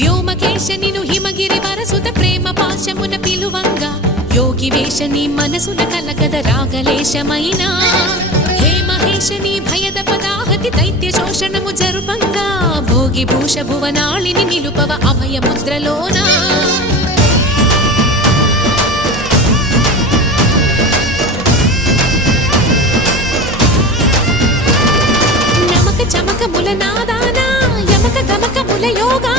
వ్యోమకేశ నిను హిమగిరి వరసుత ప్రేమ పాశమున పిలువంగా యోగి వేషని మనసున కలగద రాగలేశమైనా హే మహేశని భయద పదాహతి దైత్య శోషణము జరుపంగా భోగి భూష భువనాళిని నిలుపవ అభయ ముద్రలోనా నమక చమక ముల నాదానా యమక గమక ముల యోగా